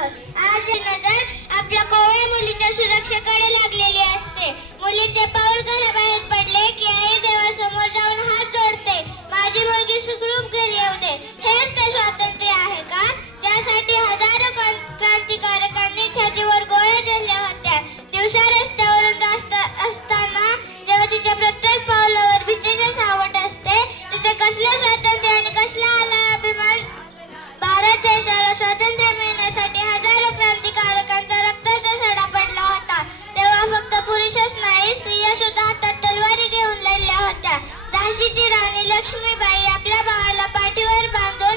आज ही नजर आपल्या कोवळ्या मुलीच्या सुरक्षेकडे लागलेली असते. मुलीचे पाऊल घराबाहेर पडले की आई देवासमोर जाऊन हात जोडते. माझी मुलगी सुखरूप घरी येऊ दे. हेच ते स्वातंत्र्य आहे का, ज्यासाठी हजारो क्रांतिकारकांनी छातीवर गोळ्या झेलल्या होत्या? दिवसा रस्त्यावरून जास्त असताना जेव्हा तिच्या प्रत्येक पावलावर भीतीचे सावट असते, तिथे कसले स्वातंत्र्य आणि कसला आला अभिमान? भारत देशाला स्वातंत्र्य मिळण्यासाठी हजारो क्रांतिकारकांचा रक्ताचा सडा पडला होता. तेव्हा फक्त पुरुषच नाही, स्त्रिया सुद्धा हातात तलवारी घेऊन लढल्या होत्या. झाशीची राणी लक्ष्मीबाई आपल्या बाळाला पाठीवर बांधून